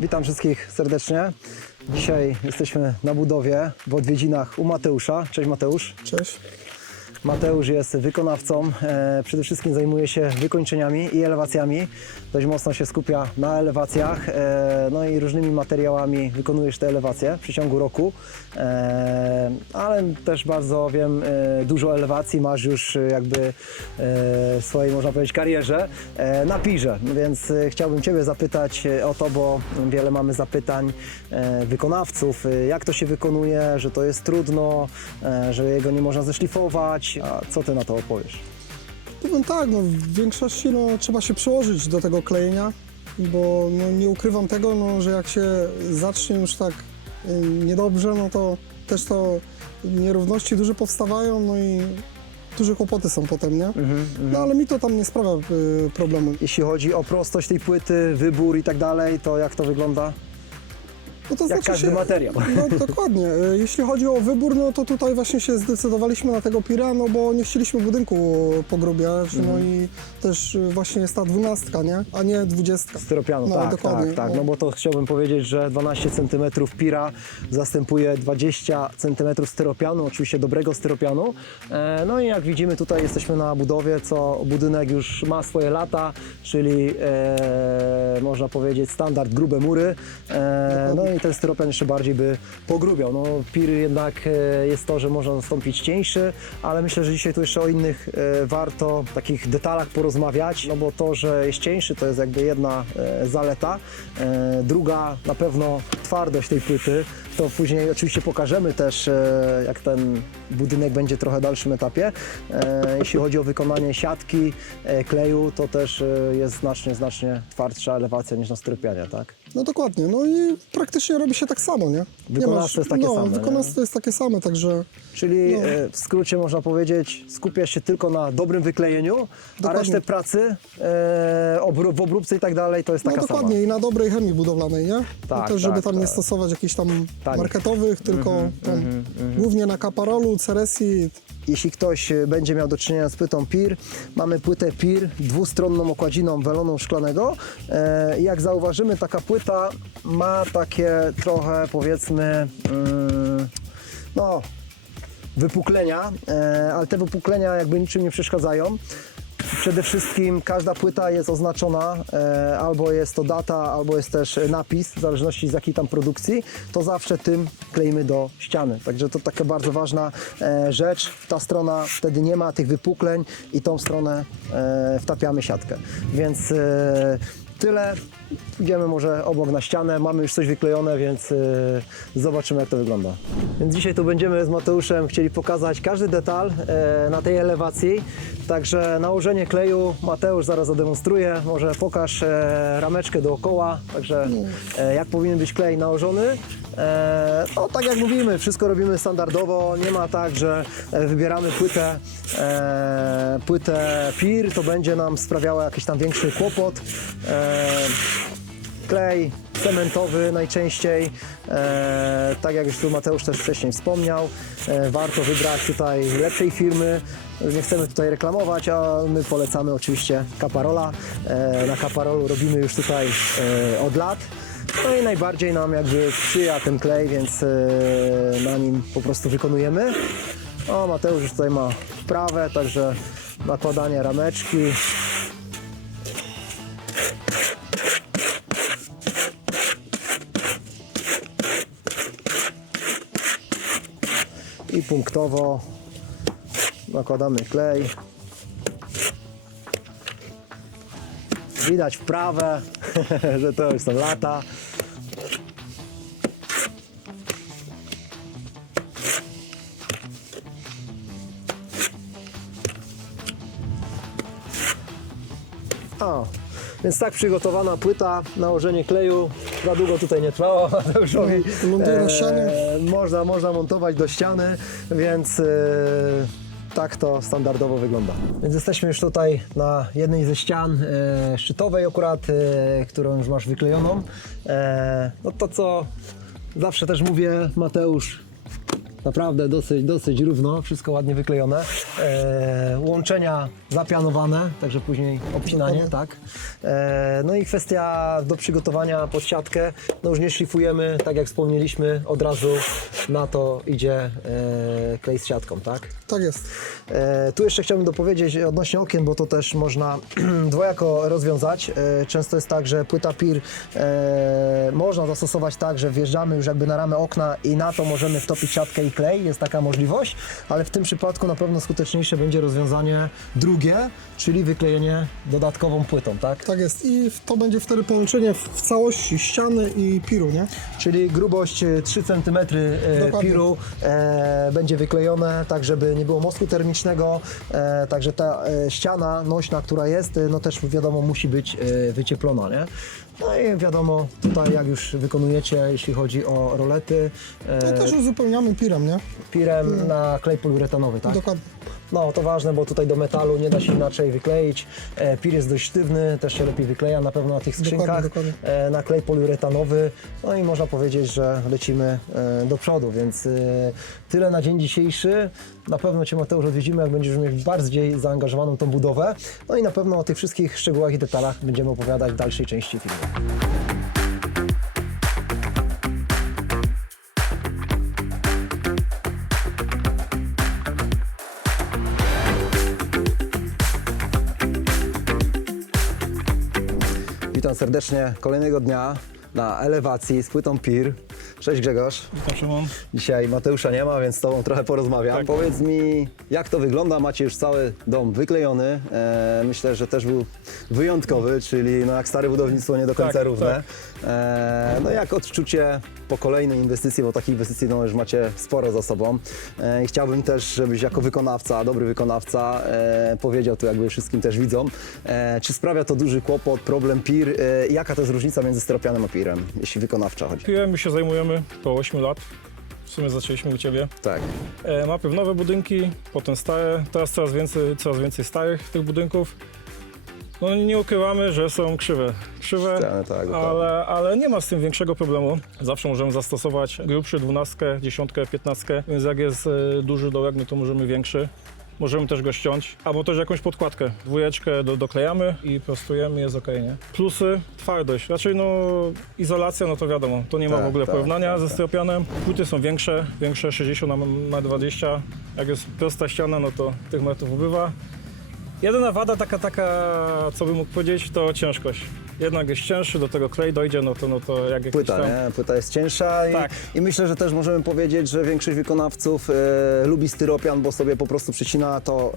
Witam wszystkich serdecznie. Dzisiaj jesteśmy na budowie w odwiedzinach u Mateusza. Cześć Mateusz. Cześć. Mateusz jest wykonawcą. E, przede wszystkim zajmuje się wykończeniami i elewacjami. Dość mocno się skupia na elewacjach. E, no i różnymi materiałami wykonujesz te elewacje w przeciągu roku. E, ale też bardzo wiem, dużo elewacji masz już jakby w swojej, można powiedzieć, karierze na pirze. Więc chciałbym Ciebie zapytać o to, bo wiele mamy zapytań wykonawców, jak to się wykonuje, że to jest trudno, że jego nie można zeszlifować. A co Ty na to opowiesz? Powiem tak, no, w większości no, trzeba się przyłożyć do tego klejenia, bo no, nie ukrywam tego, no, że jak się zacznie już tak y, niedobrze, no to też to nierówności duże powstawają, no i duże kłopoty są potem, nie? No ale mi to tam nie sprawia y, problemu. Jeśli chodzi o prostość tej płyty, wybór i tak dalej, to jak to wygląda? No to Jak każdy materiał. No dokładnie. Y, Jeśli chodzi o wybór, no to tutaj właśnie się zdecydowaliśmy na tego Pira, no bo nie chcieliśmy budynku pogrubiać, Mhm. no i też y, właśnie jest ta dwunastka, nie? A nie dwudziestka. Styropianu, No, tak, dokładnie, tak, tak. no. No bo to chciałbym powiedzieć, że 12 cm pira zastępuje 20 cm styropianu, oczywiście dobrego styropianu. E, no i jak widzimy tutaj jesteśmy na budowie, co budynek już ma swoje lata, czyli e, można powiedzieć standard grube mury. E, no i ten styropian jeszcze bardziej by pogrubiał. No pir jednak e, jest to, że można nastąpić cieńszy, ale myślę, że dzisiaj tu jeszcze o innych e, warto takich detalach porozmawiać, no bo to, że jest cieńszy to jest jakby jedna e, zaleta. Druga na pewno twardość tej płyty, to później oczywiście pokażemy też e, jak ten budynek będzie trochę dalszym etapie. E, jeśli chodzi o wykonanie siatki, e, kleju, to też jest znacznie, znacznie twardsza elewacja niż na styropianie, tak? No dokładnie, no i praktycznie robi się tak samo, nie? Wykonawstwo jest takie no, same, nie? Wykonawstwo jest takie same, także Czyli No. e, w skrócie można powiedzieć, skupiasz się tylko na dobrym wyklejeniu, a Dokładnie. resztę pracy e, obró- w obróbce i tak dalej to jest no taka dokładnie sama. i na dobrej chemii budowlanej, nie? Tak, no też, żeby tak, tam nie tak. stosować jakichś tam Tanich. marketowych, tylko tam głównie na kaparolu, ceresi, Jeśli ktoś e, będzie miał do czynienia z płytą PIR, mamy płytę PIR dwustronną okładziną weloną szklanego. E, i jak zauważymy, taka płyta ma takie trochę powiedzmy, mm, no, wypuklenia, e, ale te wypuklenia jakby niczym nie przeszkadzają. Przede wszystkim każda płyta jest oznaczona, e, albo jest to data, albo jest też napis, w zależności z jakiej tam produkcji, to zawsze tym kleimy do ściany. Także to taka bardzo ważna e, rzecz. Ta strona wtedy nie ma tych wypukleń i tą stronę wtapiamy siatkę. Więc tyle. Idziemy może obok na ścianę, mamy już coś wyklejone, więc e, zobaczymy jak to wygląda. Więc dzisiaj tu będziemy z Mateuszem chcieli pokazać każdy detal e, na tej elewacji. Także nałożenie kleju Mateusz zaraz zademonstruje. Może pokaż e, rameczkę dookoła, także e, jak powinien być klej nałożony. E, no tak jak mówimy, wszystko robimy standardowo. Nie ma tak, że e, wybieramy płytę, e, płytę PIR, to będzie nam sprawiało jakiś tam większy kłopot. Klej cementowy najczęściej, e, tak jak już tu Mateusz też wcześniej wspomniał, e, warto wybrać tutaj lepszej firmy. Nie chcemy tutaj reklamować, a my polecamy oczywiście Caparola. E, na Caparolu robimy już tutaj e, od lat. No i najbardziej nam jakby sprzyja ten klej, więc e, na nim po prostu wykonujemy. O, Mateusz już tutaj ma wprawę, także nakładanie rameczki. Punktowo nakładamy klej. Widać wprawę, że to już są lata. O, więc tak przygotowana płyta, nałożenie kleju za długo tutaj nie trwało Mateuszowi. No, montuje na ścianie. E, można, można montować do ściany, więc e, tak to standardowo wygląda. Więc jesteśmy już tutaj na jednej ze ścian e, szczytowej akurat, e, którą już masz wyklejoną. E, no to co zawsze też mówię, Mateusz, Naprawdę dosyć, dosyć równo, wszystko ładnie wyklejone. E, łączenia zapianowane, także później obcinanie, tak. E, no i kwestia do przygotowania pod siatkę, no już nie szlifujemy, tak jak wspomnieliśmy, od razu na to idzie e, klej z siatką, tak. Tak jest. E, tu jeszcze chciałbym dopowiedzieć odnośnie okien, bo to też można dwojako rozwiązać. E, często jest tak, że płyta PIR e, można zastosować tak, że wjeżdżamy już jakby na ramę okna i na to możemy wtopić siatkę i klej, jest taka możliwość, ale w tym przypadku na pewno skuteczniejsze będzie rozwiązanie drugie, czyli wyklejenie dodatkową płytą, tak? Tak jest. I to będzie wtedy połączenie w, całości ściany i piru, nie? Czyli grubość e, 3 cm e, Dokładnie. piru e, będzie wyklejone, tak żeby nie było mosku termicznego, e, także ta e, ściana nośna, która jest, e, no też wiadomo musi być e, wycieplona, nie? No i wiadomo, tutaj jak już wykonujecie, jeśli chodzi o rolety, To e, też uzupełniamy pirem, nie? pirem na klej poliuretanowy, tak? Dokładnie. No, to ważne, bo tutaj do metalu nie da się inaczej wykleić. E, pir jest dość sztywny, też się lepiej wykleja na pewno na tych Dokładnie, skrzynkach. dokładnie. E, na klej poliuretanowy. No i można powiedzieć, że lecimy e, do przodu, więc e, tyle na dzień dzisiejszy. Na pewno Cię Mateusz odwiedzimy, jak będziesz mieć bardziej zaangażowaną tą budowę. No i na pewno o tych wszystkich szczegółach i detalach będziemy opowiadać w dalszej części filmu. Serdecznie kolejnego dnia na elewacji z płytą PIR. Cześć Grzegorz. Witam Szymon. Dzisiaj Mateusza nie ma, więc z Tobą trochę porozmawiam. Tak. Powiedz mi, jak to wygląda? Macie już cały dom wyklejony. E, myślę, że też był wyjątkowy, czyli no jak stare budownictwo nie do końca Tak, równe. tak. E, no jak odczucie po kolejnej inwestycji, bo takich inwestycji no, już macie sporo za sobą. E, i chciałbym też, żebyś jako wykonawca, dobry wykonawca, e, powiedział tu jakby wszystkim też widzom, e, czy sprawia to duży kłopot, problem PIR, jaka to jest różnica między styropianem a PIRem, jeśli wykonawcza chodzi? PM się zajmujemy po 8 lat. W sumie zaczęliśmy u Ciebie. Tak. E, najpierw nowe budynki, potem stare. Teraz coraz więcej, coraz więcej starych tych budynków. No nie ukrywamy, że są krzywe. Krzywe, Tak, tak, dokładnie. ale, ale nie ma z tym większego problemu. Zawsze możemy zastosować grubszy, dwunastkę, dziesiątkę, piętnastkę, więc jak jest e, duży dołek, no to możemy większy. Możemy też go ściąć, albo też jakąś podkładkę. Dwójeczkę do, doklejamy i prostujemy, jest ok, nie? Plusy, twardość. Raczej no, izolacja, no to wiadomo, to nie ma Tak, w ogóle tak, porównania tak, ze tak. styropianem. Płyty są większe, większe 60 na, na 20. Jak jest prosta ściana, no to tych metrów ubywa. Jedyna wada taka, taka, co bym mógł powiedzieć, to ciężkość. Jednak jest cięższy, do tego klej dojdzie, no to, no to jak jakiś Płyta, tam... nie? Płyta jest cięższa i, Tak. i myślę, że też możemy powiedzieć, że większość wykonawców e, lubi styropian, bo sobie po prostu przycina to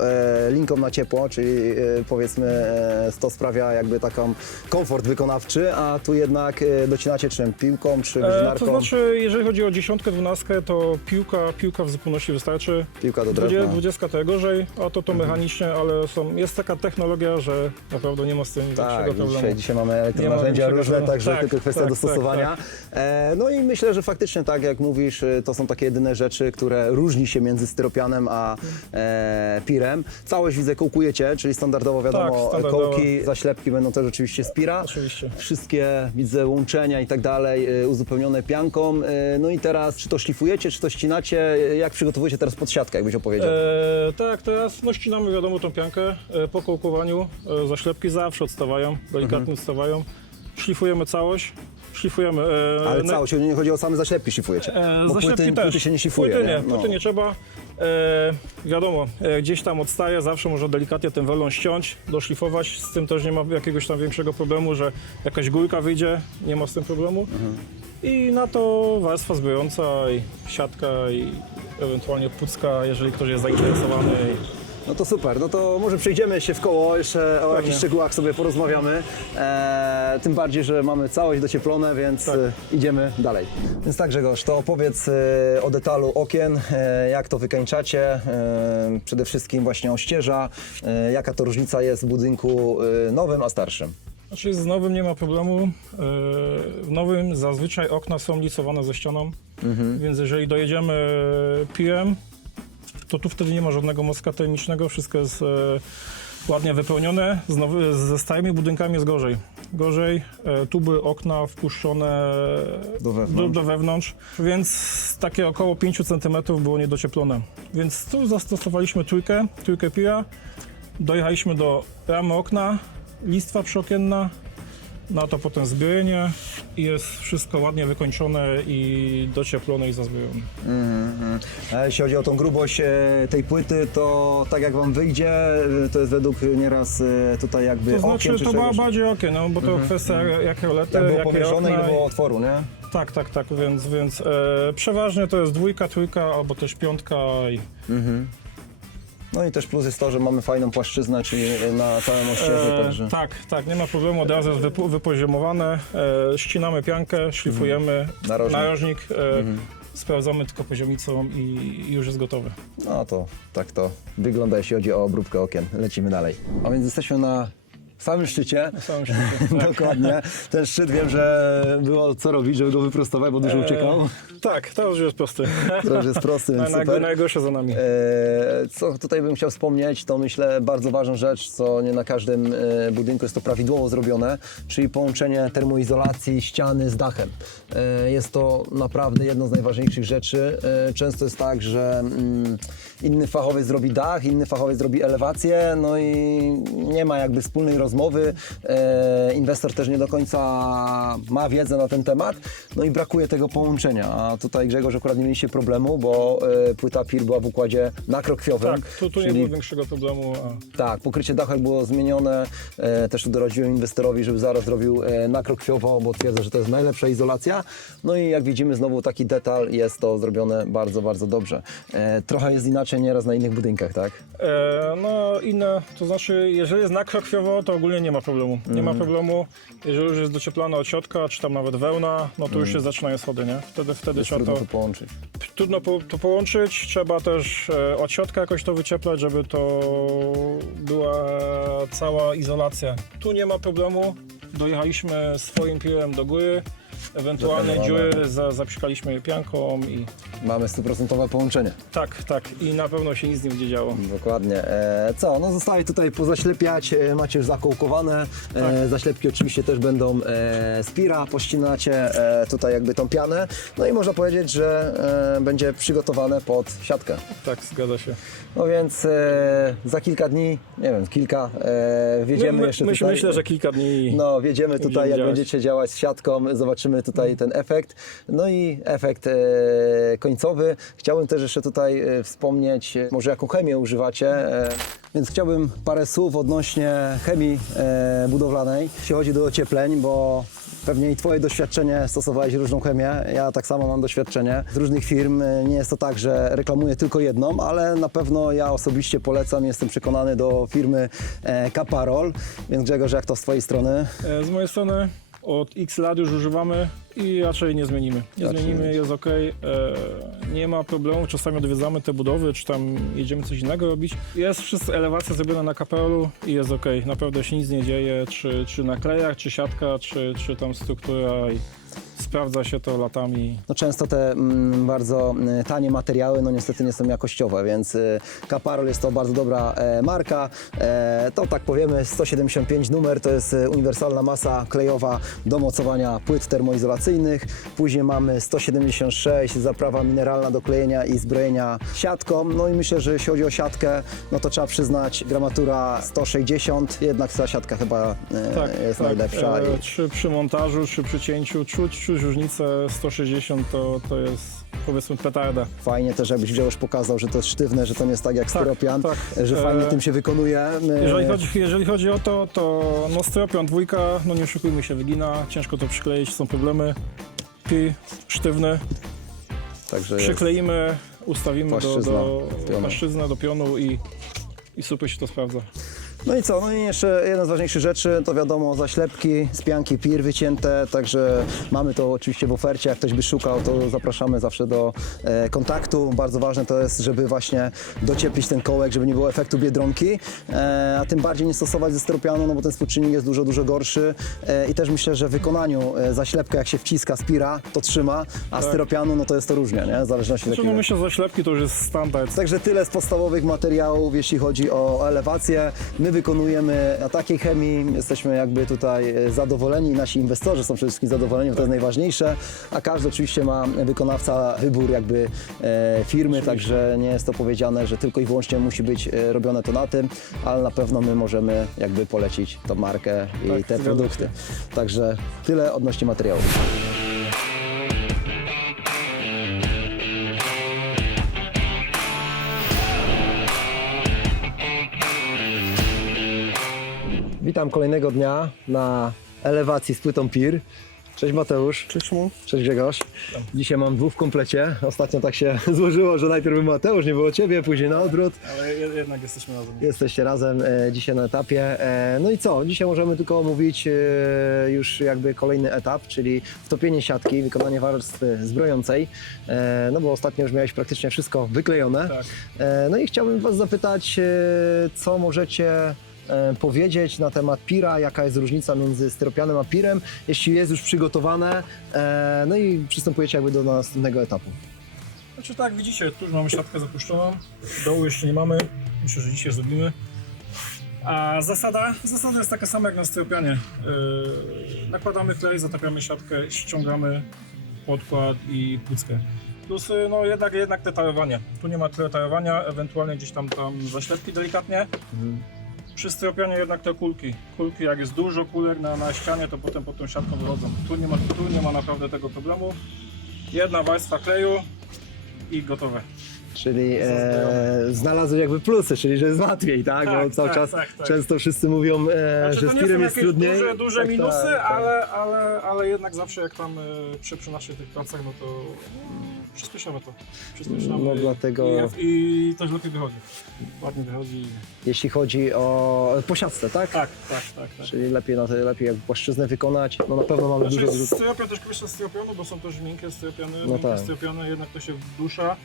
e, linką na ciepło, czyli e, powiedzmy e, to sprawia jakby taką komfort wykonawczy, a tu jednak e, docinacie czym? Piłką czy E, to znaczy, jeżeli chodzi o dziesiątkę, dwunastkę, to piłka, piłka w zupełności wystarczy. Piłka do drewna. Mhm. Dwudziestka to gorzej, a to to mechanicznie, ale są, jest taka technologia, że naprawdę nie ma z tym większego Tak, problemu. dzisiaj, dzisiaj mamy elektronarzędzia większego różne, także Tak, tylko kwestia tak, dostosowania. tak, E, no i myślę, że faktycznie tak jak mówisz, e, to są takie jedyne rzeczy, które różni się między styropianem a e, pirem. Całość widzę kołkujecie, czyli standardowo wiadomo Tak, standardowo. kołki, zaślepki będą też oczywiście z pira. Oczywiście. Wszystkie widzę łączenia i tak dalej, uzupełnione pianką. No i teraz, czy to szlifujecie, czy to ścinacie? Jak przygotowujecie teraz pod siatkę, jakbyś opowiedział? E, tak, teraz no, ścinamy wiadomo tą piankę. Po kołkowaniu e, zaślepki zawsze odstawają, delikatnie Mhm. odstawają. Szlifujemy całość, szlifujemy... E, Ale całość, nie chodzi o same zaślepki szlifujecie. E, Bo płyty, też. płyty się nie szlifuje. Płyty nie, No. płyty nie trzeba. E, wiadomo, e, gdzieś tam odstaje, zawsze można delikatnie ten welon ściąć, doszlifować. Z tym też nie ma jakiegoś tam większego problemu, że jakaś górka wyjdzie, nie ma z tym problemu. Mhm. I na to warstwa zbrojąca i siatka i ewentualnie pucka, jeżeli ktoś jest zainteresowany. No to super, no to może przejdziemy się w koło, jeszcze o jakichś szczegółach sobie porozmawiamy. E, tym bardziej, że mamy całość docieplone, więc Tak. e, idziemy dalej. Więc tak Grzegorz, to opowiedz e, o detalu okien, e, jak to wykańczacie, e, przede wszystkim właśnie ościeża, e, jaka to różnica jest w budynku e, nowym, a starszym. Znaczy z nowym nie ma problemu. W nowym zazwyczaj okna są licowane ze ścianą, Mhm. więc jeżeli dojedziemy PM, to tu wtedy nie ma żadnego moska termicznego, wszystko jest e, ładnie wypełnione. Z nowy, ze starymi budynkami jest gorzej. Gorzej, e, tuby, okna wpuszczone Do wewnątrz. Do wewnątrz, więc takie około 5 cm było niedocieplone. Więc tu zastosowaliśmy trójkę, trójkę pira, dojechaliśmy do ramy okna, listwa przyokienna, na to potem zbrojenie i jest wszystko ładnie wykończone i docieplone i zazbrojone. A jeśli chodzi o tą grubość e, tej płyty, to tak jak wam wyjdzie, e, to jest według nieraz e, tutaj jakby To znaczy, okien czy to była czegoś. bardziej okien, no, bo to kwestia jakie rolety, Jak było jakie ile było i- otworu, nie? Tak, tak, tak, więc, więc e, przeważnie to jest dwójka, trójka albo też piątka i No i też plus jest to, że mamy fajną płaszczyznę, czyli na całym ościeżu, E, także... tak, tak, nie ma problemu, od razu jest wypo, wypoziomowane, e, ścinamy piankę, szlifujemy Narożnik. narożnik, e, sprawdzamy tylko poziomicą i, i już jest gotowy. No to tak to wygląda, jeśli chodzi o obróbkę okien. Lecimy dalej. A więc jesteśmy na samym szczycie. Na samym świecie. Dokładnie. Ten szczyt wiem, że było co robić, żeby go wyprostować, bo dużo uciekał. Tak, to już jest prosty. To już jest prosty, więc super. Najgorsze za nami. E, Co tutaj bym chciał wspomnieć, to myślę bardzo ważną rzecz, co nie na każdym e, budynku jest to prawidłowo zrobione, czyli połączenie termoizolacji ściany z dachem. E, Jest to naprawdę jedno z najważniejszych rzeczy. E, Często jest tak, że mm, inny fachowiec zrobi dach, inny fachowiec zrobi elewację, no i nie ma jakby wspólnej rozmowy. E, Inwestor też nie do końca ma wiedzę na ten temat, no i brakuje tego połączenia. A tutaj Grzegorz akurat nie mieliście problemu, bo e, płyta PIR była w układzie nakrokwiowym. Tak, tu, tu nie czyli- było większego problemu. A... tak, pokrycie dachek było zmienione. E, też tu doradziłem inwestorowi, żeby zaraz zrobił e, nakrokwiową, bo twierdzę, że to jest najlepsza izolacja. No i jak widzimy, znowu taki detal, jest to zrobione bardzo, bardzo dobrze. E, trochę jest inaczej nieraz na innych budynkach, tak? E, no inne, to znaczy jeżeli jest nakrokwowo, to ogólnie nie ma problemu. Nie ma problemu, jeżeli już jest docieplana od środka, czy tam nawet wełna, no to już się zaczynają schody, nie? Wtedy, wtedy. Jest trzeba trudno to, to połączyć. trudno po, to połączyć, trzeba też e, od środka jakoś to wycieplać, żeby to była cała izolacja. Tu nie ma problemu, dojechaliśmy swoim piłem do góry, ewentualne Zaplanowane. dziury za, zapsikaliśmy je pianką i Mamy stuprocentowe połączenie. tak, tak i na pewno się nic nie będzie działo. Dokładnie. E, co? No zostaje tutaj pozaślepiać, e, macie już zakołkowane. E, Tak. Zaślepki oczywiście też będą e, spira, pościnacie e, tutaj jakby tą pianę. No i można powiedzieć, że e, będzie przygotowane pod siatkę. Tak, zgadza się. No więc e, za kilka dni, nie wiem, kilka, e, wjedziemy My- my- jeszcze myśl- tutaj. Myślę, że kilka dni. No, wjedziemy tutaj, Będziemy jak działać. będziecie działać z siatką, zobaczymy tutaj ten efekt. No i efekt e, końcowy. Chciałbym też jeszcze tutaj e, wspomnieć, e, może jaką chemię używacie. Więc chciałbym parę słów odnośnie chemii budowlanej, jeśli chodzi do ociepleń, bo Pewnie i Twoje doświadczenie stosowałeś różną chemię. Ja tak samo mam doświadczenie z różnych firm. Nie jest to tak, że reklamuję tylko jedną, ale na pewno ja osobiście polecam, jestem przekonany do firmy Caparol. Więc Grzegorz, jak to z Twojej strony? Z mojej strony od x lat już używamy i raczej nie zmienimy. Nie Raczej zmienimy, nie. jest ok. Nie ma problemu, czasami odwiedzamy te budowy, czy tam jedziemy coś innego robić. Jest wszystko, elewacja zrobiona na kapelu i jest ok. Naprawdę się nic nie dzieje, czy, czy naklejak, czy siatka, czy, czy tam struktura i sprawdza się to latami. No często te mm, bardzo mm, tanie materiały, no niestety nie są jakościowe, więc y, Caparol jest to bardzo dobra e, marka. E, to tak powiemy, 175 numer to jest e, uniwersalna masa klejowa do mocowania płyt termoizolacyjnych. Później mamy 176, zaprawa mineralna do klejenia i zbrojenia siatką. No i myślę, że jeśli chodzi o siatkę, no to trzeba przyznać gramatura 160, jednak ta siatka chyba e, Tak, jest tak. najlepsza. E, i- czy przy montażu, czy przy cięciu, czuć, czuć różnicę 160 to, to jest powiedzmy petarda. Fajnie też, jakbyś Grzegorz pokazał, że to jest sztywne, że to nie jest tak jak styropian, tak. że fajnie E, tym się wykonuje. E, Jeżeli chodzi, jeżeli chodzi o to, to no stropion dwójka, no nie oszukujmy się, wygina, ciężko to przykleić, są problemy. Pi, sztywny, Także jest. przykleimy, ustawimy do, Płaszczyzna do pionu. płaszczyznę, do pionu i, i super się to sprawdza. No i co? No i jeszcze jedna z ważniejszych rzeczy, to wiadomo zaślepki z pianki PIR wycięte, także mamy to oczywiście w ofercie, jak ktoś by szukał, to zapraszamy zawsze do e, kontaktu. Bardzo ważne to jest, żeby właśnie docieplić ten kołek, żeby nie było efektu biedronki, e, a tym bardziej nie stosować ze styropianu, no bo ten współczynnik jest dużo, dużo gorszy e, i też myślę, że w wykonaniu e, zaślepka jak się wciska z PIRa, to trzyma, a styropianu no to jest to różnie, nie? W zależności od Znaczy, no myślę, że zaślepki to już jest standard. Także tyle z podstawowych materiałów, jeśli chodzi o elewację. My my wykonujemy na takiej chemii, jesteśmy jakby tutaj e, zadowoleni, nasi inwestorzy są przede wszystkim zadowoleni, bo to jest najważniejsze, a każdy oczywiście ma wykonawca wybór jakby e, firmy, także nie jest to powiedziane, że tylko i wyłącznie musi być e, robione to na tym, ale na pewno my możemy jakby polecić tą markę i Tak, te zgadza produkty. Także tyle odnośnie materiału. Witam kolejnego dnia na elewacji z płytą PIR. Cześć Mateusz. Cześć Szymon. Cześć Grzegorz. Dzisiaj mam dwóch w komplecie. Ostatnio tak się złożyło, że najpierw był Mateusz, nie było ciebie, później na odwrót. Ale je- jednak jesteśmy razem. Jesteście razem e, dzisiaj na etapie. E, no i co? Dzisiaj możemy tylko omówić e, już jakby kolejny etap, czyli wtopienie siatki, wykonanie warstwy zbrojącej. E, no bo ostatnio już miałeś praktycznie wszystko wyklejone. Tak. E, no i chciałbym Was zapytać, e, co możecie powiedzieć na temat pira, jaka jest różnica między styropianem a pirem, jeśli jest już przygotowane, e, no i przystępujecie jakby do następnego etapu. Znaczy tak, widzicie, tu już mamy siatkę zapuszczoną, dołu jeszcze nie mamy, myślę, że dzisiaj zrobimy. A zasada, zasada jest taka sama jak na styropianie. Yy, nakładamy klej, zatapiamy siatkę, ściągamy podkład i płuckę. Plus no jednak, jednak te tarowanie. Tu nie ma tyle tarowania, ewentualnie gdzieś tam, tam zaślepki delikatnie. Przy styropianie jednak te kulki. Kulki, jak jest dużo kulek na, na ścianie, to potem pod tą siatką wychodzą. Tu nie ma, tu nie ma naprawdę tego problemu. Jedna warstwa kleju i gotowe. Czyli e, znalazłeś jakby plusy, czyli że jest łatwiej, tak? Tak, Bo cały tak, czas tak, tak. często wszyscy mówią, e, Znaczy, że to z nie pirem są jest jakieś trudniej. duże, duże Tak, minusy, tak, tak. Ale, ale, ale jednak zawsze jak tam y, przy, przy naszych tych pracach, no to mm, przyspieszamy to. Przyspieszamy No i- dlatego- I, I też lepiej wychodzi. Ładnie wychodzi. Jeśli chodzi o posiadce, tak? Tak, tak, tak. tak. Czyli lepiej na lepiej jakby płaszczyznę wykonać. No na pewno mamy Znaczy, dużo, dużo... styropian też kwestia styropianu, bo są też miękkie styropiany, No miękkie tak. styropiany, jednak to się dusza,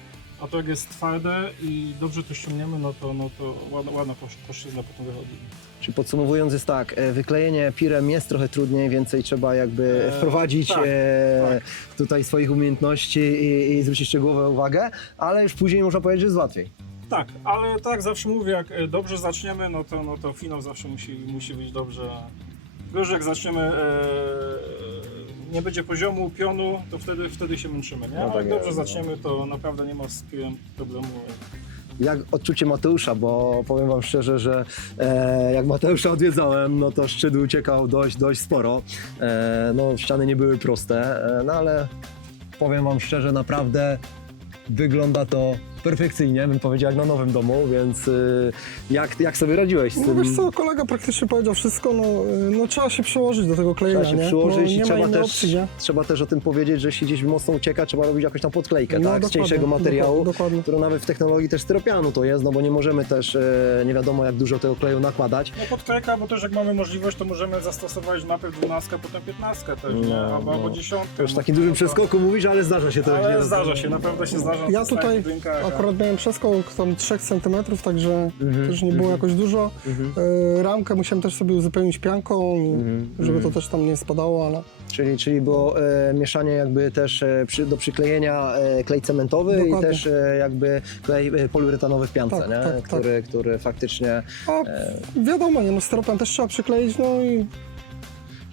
a to jak jest twarde i dobrze to ściągniemy, no to, no to ładna, ładna płaszcz- płaszczyzna potem wychodzi. Czyli podsumowując jest tak, e, wyklejenie pirem jest trochę trudniej, więcej trzeba jakby E, wprowadzić tak, e, tak. tutaj swoich umiejętności i, i zwrócić szczegółową uwagę, ale już później można powiedzieć, że jest łatwiej. Tak, ale tak zawsze mówię, jak e, dobrze zaczniemy, no to, no to finał zawsze musi, musi być dobrze. Gorzej jak zaczniemy, e, nie będzie poziomu, pionu, to wtedy, wtedy się męczymy, nie? No Ale tak jak dobrze jest, no. zaczniemy, to naprawdę nie ma z tym problemu. Jak odczucie Mateusza, bo powiem wam szczerze, że e, jak Mateusza odwiedzałem, no to szczyt uciekał dość, dość sporo. E, no ściany nie były proste, e, no ale powiem wam szczerze, naprawdę wygląda to perfekcyjnie, bym powiedział jak na nowym domu, więc y, jak, jak sobie radziłeś z No tym? wiesz co, kolega praktycznie powiedział wszystko, no, y, no trzeba się przyłożyć do tego klejenia, Trzeba się nie? przyłożyć no, i nie trzeba innej też, opcji, nie? trzeba też o tym powiedzieć, że jeśli gdzieś mocno ucieka, trzeba robić jakąś tam podklejkę, No, tak? Z dokładnie, cieńszego materiału, dokładnie, dokładnie. którą nawet w technologii też styropianu to jest, no bo nie możemy też e, nie wiadomo jak dużo tego kleju nakładać. No podklejka, bo też jak mamy możliwość, to możemy zastosować najpierw 12, potem 15 też, nie? No, Albo, no. albo 10. To już w no takim dużym przeskoku mówisz, ale zdarza się to. Ale nie? zdarza się, naprawdę się zdarza. Ja tutaj a- akurat miałem przeskok tam 3 cm, także Mhm, też nie było jakoś dużo. Mhm. Y, ramkę musiałem też sobie uzupełnić pianką, Mhm, żeby mhm. to też tam nie spadało, ale Czyli, czyli było e, mieszanie jakby też e, przy, do przyklejenia e, klej cementowy i Dokładnie. też e, jakby klej e, poliuretanowy w piance, Tak, nie? tak, tak. który, który faktycznie, a, wiadomo, nie, no stropian też trzeba przykleić, no i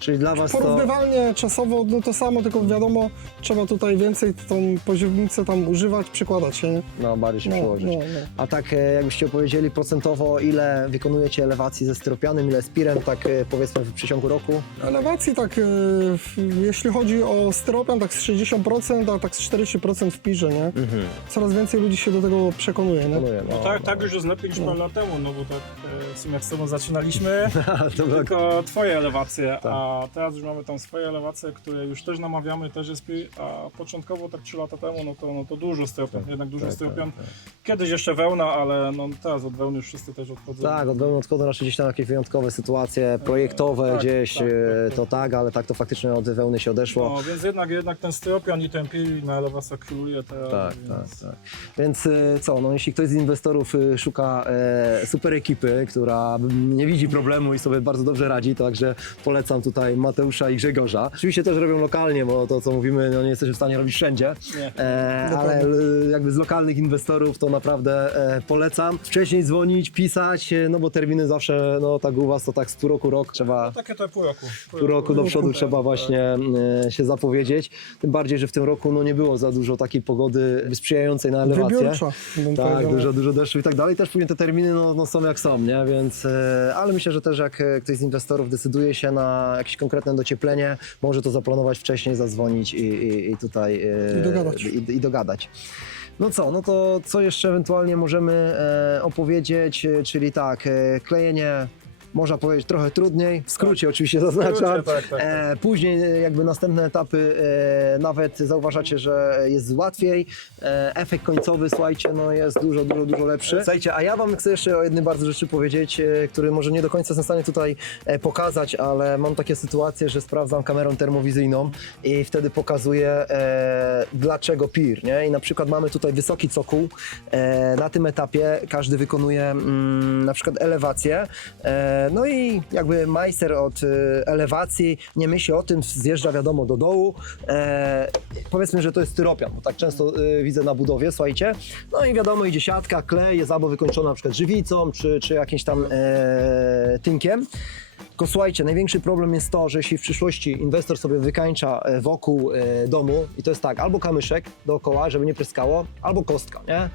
czyli dla was to... porównywalnie czasowo no to samo, tylko wiadomo, trzeba tutaj więcej tą poziomnicę tam używać, przykładać się, nie? No, bardziej się No, przyłożyć. no, no. A tak e, jakbyście opowiedzieli procentowo, ile wykonujecie elewacji ze styropianem, ile z pirem, tak e, powiedzmy w przeciągu roku? Elewacji tak, e, w- jeśli chodzi o styropian, tak z 60%, a tak z 40% w pirze, nie? Coraz więcej ludzi się do tego przekonuje, nie? Planuję, No tak, tak już jest lepiej niż parę lat temu, no bo tak e, w sumie jak z tobą zaczynaliśmy, to było tylko twoje elewacje, Tak. A teraz już mamy tam swoje elewacje, które już też namawiamy, też jest pi, a początkowo tak 3 lata temu, no to, no to dużo styropian, jednak dużo tak, styropian. Kiedyś jeszcze wełna, ale no teraz od wełny już wszyscy też odchodzą. Tak, od wełny odchodzą raczej gdzieś tam jakieś wyjątkowe sytuacje projektowe tak, gdzieś, tak, e, tak, tak. to tak, ale tak to faktycznie od wełny się odeszło. No, więc jednak, jednak ten styropian i ten pil na elewacjach króluje teraz. Tak, więc... tak, tak. Więc e, co, no jeśli ktoś z inwestorów e, szuka e, super ekipy, która nie widzi problemu i sobie bardzo dobrze radzi, także polecam tutaj tutaj Mateusza i Grzegorza. Oczywiście też robią lokalnie, bo to co mówimy, no nie jesteśmy w stanie robić wszędzie, Nie. e, ale l- jakby z lokalnych inwestorów to naprawdę e, polecam. Wcześniej dzwonić, pisać, e, no bo terminy zawsze, no tak u was to tak z pół roku, rok trzeba Takie to pół roku. pół roku do przodu tak, trzeba właśnie e, się zapowiedzieć. Tym bardziej, że w tym roku no, nie było za dużo takiej pogody sprzyjającej na elewację. Bym Tak, powiedział. dużo, dużo deszczu i tak dalej. Też później te terminy no, no, są jak są, nie? Więc, e, ale myślę, że też jak e, ktoś z inwestorów decyduje się na jakieś konkretne docieplenie, może to zaplanować wcześniej, zadzwonić i, i, i tutaj e, I dogadać. I, i dogadać. No co, no to co jeszcze ewentualnie możemy e, opowiedzieć, czyli tak, e, klejenie można powiedzieć trochę trudniej, w skrócie oczywiście zaznaczam. skrócie, tak, tak, E, później e, jakby następne etapy e, nawet zauważacie, że jest łatwiej. Efekt końcowy, słuchajcie, no jest dużo, dużo, dużo lepszy. Słuchajcie, a ja wam chcę jeszcze o jednej bardzo rzeczy powiedzieć, który może nie do końca jestem w stanie tutaj pokazać, ale mam takie sytuacje, że sprawdzam kamerą termowizyjną i wtedy pokazuję dlaczego PIR, nie? I na przykład mamy tutaj wysoki cokół. Na tym etapie każdy wykonuje mm, na przykład elewację. No i jakby majster od e, elewacji nie myśli o tym, zjeżdża wiadomo do dołu. E, powiedzmy, że to jest styropian, bo tak często e, widzę na budowie, słuchajcie. No i wiadomo, idzie siatka, klej, jest albo wykończona na przykład żywicą, czy, czy jakimś tam e, tynkiem. Tylko słuchajcie, największy problem jest to, że jeśli w przyszłości inwestor sobie wykańcza e, wokół e, domu i to jest tak, albo kamyszek dookoła, żeby nie pryskało, albo kostka, nie?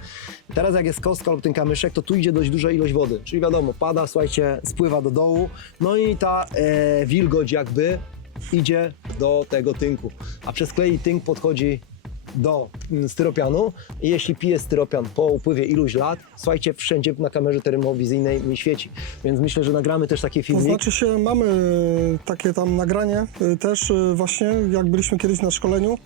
Teraz jak jest kostka lub ten kamyszek, to tu idzie dość duża ilość wody, czyli wiadomo, pada, słuchajcie, spływa do dołu, no i ta e, wilgoć jakby idzie do tego tynku, a przez klej tynk podchodzi do mm, styropianu jeśli pije styropian po upływie iluś lat, słuchajcie, wszędzie na kamerze termowizyjnej mi świeci. Więc myślę, że nagramy też taki To filmik. znaczy się, mamy takie tam nagranie y, też y, właśnie, jak byliśmy kiedyś na szkoleniu,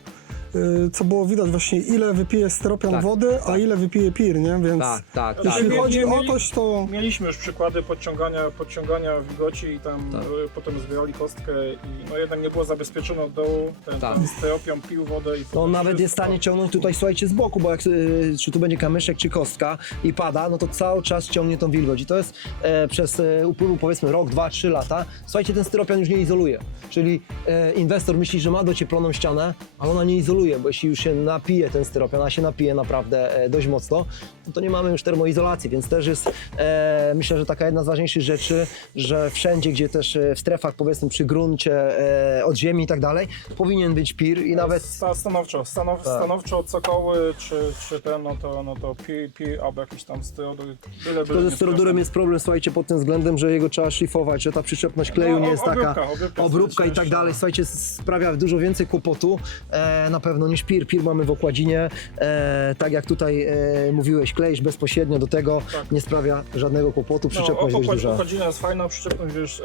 co było widać właśnie ile wypije styropian Tak, wody, a ile wypije pir, nie? Więc Tak, tak, tak. jeśli Tak, chodzi o coś, to Mieliśmy już przykłady podciągania, podciągania wilgoci i tam Tak. e, potem zbierali kostkę i no jednak nie było zabezpieczone od dołu. Ten, Tak. ten pił wodę i potem on nawet jest w stanie ciągnąć tutaj, słuchajcie, z boku, bo jak, y, czy tu będzie kamyszek, czy kostka i pada, no to cały czas ciągnie tą wilgoć. I to jest e, przez e, upływu powiedzmy rok, dwa, trzy lata. Słuchajcie, ten styropian już nie izoluje. Czyli e, inwestor myśli, że ma docieploną ścianę, ale ona nie izoluje, bo jeśli już się napije ten styropian, a się napije naprawdę e, dość mocno, no to nie mamy już termoizolacji, więc też jest e, myślę, że taka jedna z ważniejszych rzeczy, że wszędzie, gdzie też e, w strefach powiedzmy przy gruncie, e, od ziemi i tak dalej, powinien być pir i nawet Sta- Stanowczo, stanow, Tak. stanowczo cokoły czy, czy ten, no to, no to pi, pi albo jakiś tam styrodur, byle, To ze styrodurem jest problem, słuchajcie, pod tym względem, że jego trzeba szlifować, że ta przyczepność kleju No, nie jest taka, obróbka obróbka i tak cięższa. dalej. Słuchajcie, sprawia dużo więcej kłopotu e, na pewno niż pir. Pir mamy w okładzinie, e, tak jak tutaj e, mówiłeś, kleisz bezpośrednio do tego, Tak. nie sprawia żadnego kłopotu, No, przyczepność dość duża. Okładzina jest fajna, przyczepność wiesz,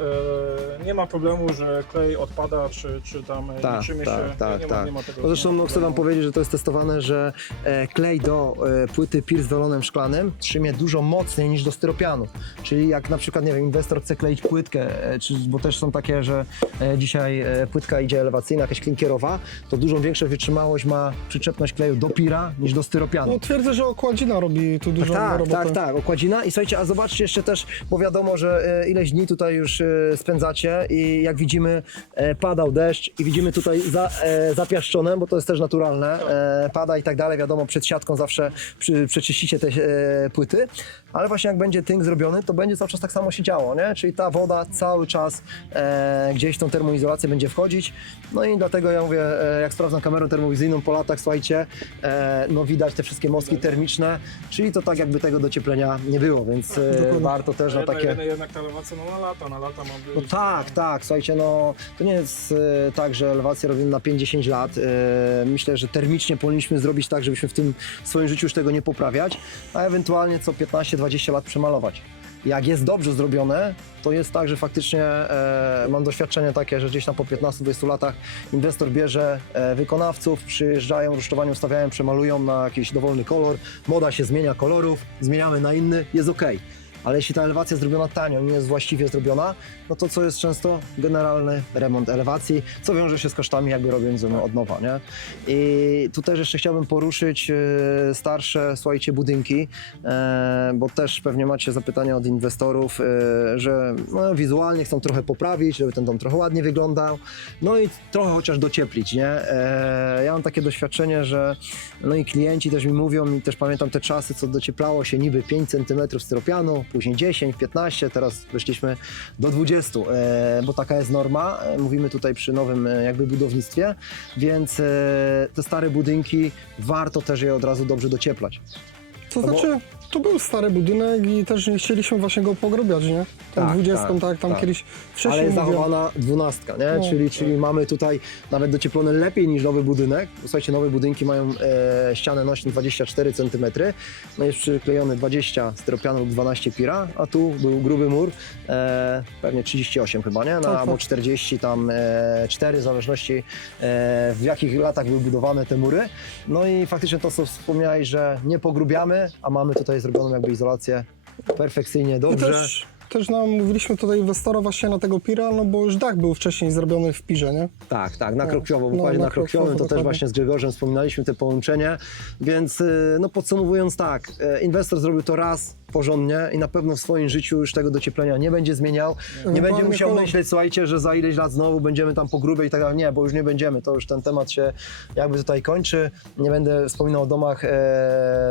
e, nie ma problemu, że klej odpada, czy, czy tam e, Tak, niczym tak, się, tak, nie, ma, tak. nie ma tego. No zresztą no, chcę wam powiedzieć, że to jest testowane, że e, klej do e, płyty PIR z welonem szklanym trzymie dużo mocniej niż do styropianu. Czyli jak na przykład, nie wiem, inwestor chce kleić płytkę, e, czy, bo też są takie, że e, dzisiaj e, płytka idzie elewacyjna, jakaś klinkierowa, to dużo większą wytrzymałość ma przyczepność kleju do PIRa niż do styropianu. no, twierdzę, że okładzina robi tu dużą Tak, robotę. tak, tak, okładzina. I słuchajcie, a zobaczcie jeszcze też, bo wiadomo, że e, ileś dni tutaj już e, spędzacie i jak widzimy, e, padał deszcz i widzimy tutaj za, e, zapiaszczone, bo to jest też naturalne, e, pada i tak dalej, wiadomo, przed siatką zawsze przy, przeczyścicie te e, płyty, ale właśnie jak będzie tynk zrobiony, to będzie cały czas tak samo się działo, nie? Czyli ta woda cały czas e, gdzieś w tą termoizolację będzie wchodzić, no i dlatego ja mówię, e, jak sprawdzam kamerę termowizyjną po latach, słuchajcie, e, no widać te wszystkie mostki termiczne, czyli to tak jakby tego docieplenia nie było, więc e, Dokładnie. warto też na takie... jednak, jednak ta elewacja no, na lata, na lata ma być. No tak, tak, słuchajcie, no to nie jest e, tak, że elewację robimy na 5-10 lat. E, myślę, że termicznie powinniśmy zrobić tak, żebyśmy w tym swoim życiu już tego nie poprawiać, a ewentualnie co 15-20 lat przemalować. Jak jest dobrze zrobione, to jest tak, że faktycznie e, mam doświadczenie takie, że gdzieś tam po 15-20 latach inwestor bierze e, wykonawców, przyjeżdżają, rusztowanie ustawiają, przemalują na jakiś dowolny kolor, moda się zmienia kolorów, zmieniamy na inny, jest ok. Ale jeśli ta elewacja jest zrobiona tanio, nie jest właściwie zrobiona, no to co jest często? Generalny remont elewacji, co wiąże się z kosztami jakby robiąc ją od nowa, nie? I tu też jeszcze chciałbym poruszyć e, starsze, słuchajcie, budynki, e, bo też pewnie macie zapytania od inwestorów, e, że no, wizualnie chcą trochę poprawić, żeby ten dom trochę ładnie wyglądał, no i trochę chociaż docieplić, nie? Ja mam takie doświadczenie, że no i klienci też mi mówią, i też pamiętam te czasy, co docieplało się niby 5 cm styropianu, później 10, 15, teraz weszliśmy do 20, e, bo taka jest norma, e, mówimy tutaj przy nowym e, jakby budownictwie, więc te stare budynki warto też je od razu dobrze docieplać. To No znaczy, to był stary budynek i też nie chcieliśmy właśnie go pogrobiać, nie? Tą Tak, 20, tak, tak, tam tak. kiedyś wcześniej Ale jest mówiłem. zachowana dwunastka, nie? No, czyli, czyli mamy tutaj nawet docieplone lepiej niż nowy budynek. Słuchajcie, nowe budynki mają e, ścianę nośną 24 cm, no jest przyklejony 20 styropianu lub 12 pira, a tu był gruby mur, e, pewnie 38 chyba, nie? No, Tak, albo tak. 40 tam e, 4, w zależności e, w jakich latach były budowane te mury. No i faktycznie to, co wspomniałeś, że nie pogrubiamy, a mamy tutaj zrobioną jakby izolację perfekcyjnie, dobrze. też, też nam mówiliśmy tutaj inwestora właśnie na tego pira, no bo już dach był wcześniej zrobiony w pirze, nie? Tak, tak, na Krokwiowo, w no, układzie na na Krokwiowo, to też dokładnie. właśnie z Grzegorzem wspominaliśmy te połączenie, więc y, no podsumowując tak, y, inwestor zrobił to raz porządnie i na pewno w swoim życiu już tego docieplenia nie będzie zmieniał, nie będzie Ewentualnie musiał myśleć, słuchajcie, że za ileś lat znowu będziemy tam po grubie i tak dalej, nie, bo już nie będziemy, to już ten temat się jakby tutaj kończy, nie będę wspominał o domach e,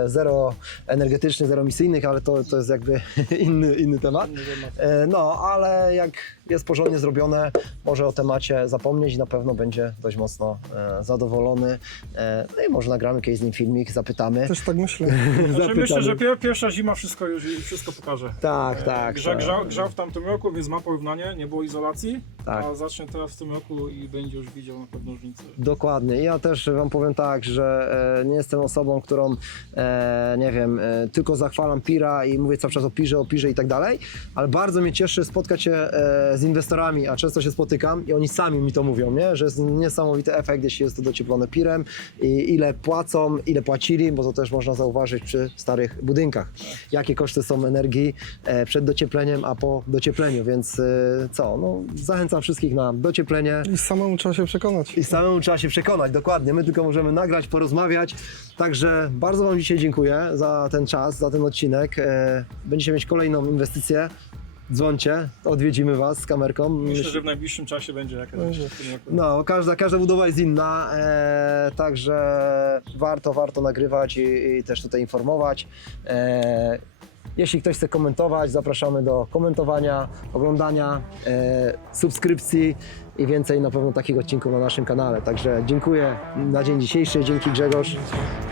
zero energetycznych, zero emisyjnych, ale to, to jest jakby inny, inny temat, E, no, ale jak jest porządnie zrobione, może o temacie zapomnieć i na pewno będzie dość mocno e, zadowolony. E, no i może nagramy kiedyś z nim filmik, zapytamy. Też tak myślę. Znaczy, myślę, że pier pierwsza zima wszystko już wszystko pokaże. Tak, tak. Grza, tak. grzał, grzał w tamtym roku, więc ma porównanie, nie było izolacji, Tak. a zacznie teraz w tym roku i będzie już widział na pewno różnicę. Dokładnie. I Ja też Wam powiem tak, że e, nie jestem osobą, którą, e, nie wiem, e, tylko zachwalam Pira i mówię cały czas o Pirze, o Pirze i tak dalej, ale bardzo mnie cieszy spotkać się e, z inwestorami, a często się spotykam i oni sami mi to mówią, nie? że jest niesamowity efekt, jeśli jest to docieplone Pirem i ile płacą, ile płacili, bo to też można zauważyć przy starych budynkach, jakie koszty są energii e, przed dociepleniem, a po dociepleniu, więc e, co, no, zachęcam wszystkich na docieplenie, I samemu trzeba się przekonać. i samemu trzeba się przekonać, dokładnie. My tylko możemy nagrać, porozmawiać. Także bardzo Wam dzisiaj dziękuję za ten czas, za ten odcinek. E, Będziecie mieć kolejną inwestycję. Dzwońcie, odwiedzimy Was z kamerką. Myślę, Myśl- że w najbliższym czasie będzie jakaś. No, każda, każda budowa jest inna, e, także warto, warto nagrywać i, i też tutaj informować. E, jeśli ktoś chce komentować, zapraszamy do komentowania, oglądania, e, subskrypcji i więcej na pewno takich odcinków na naszym kanale. Także dziękuję na dzień dzisiejszy, dzięki Grzegorz,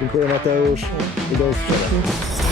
dziękuję Mateusz i do usłyszenia.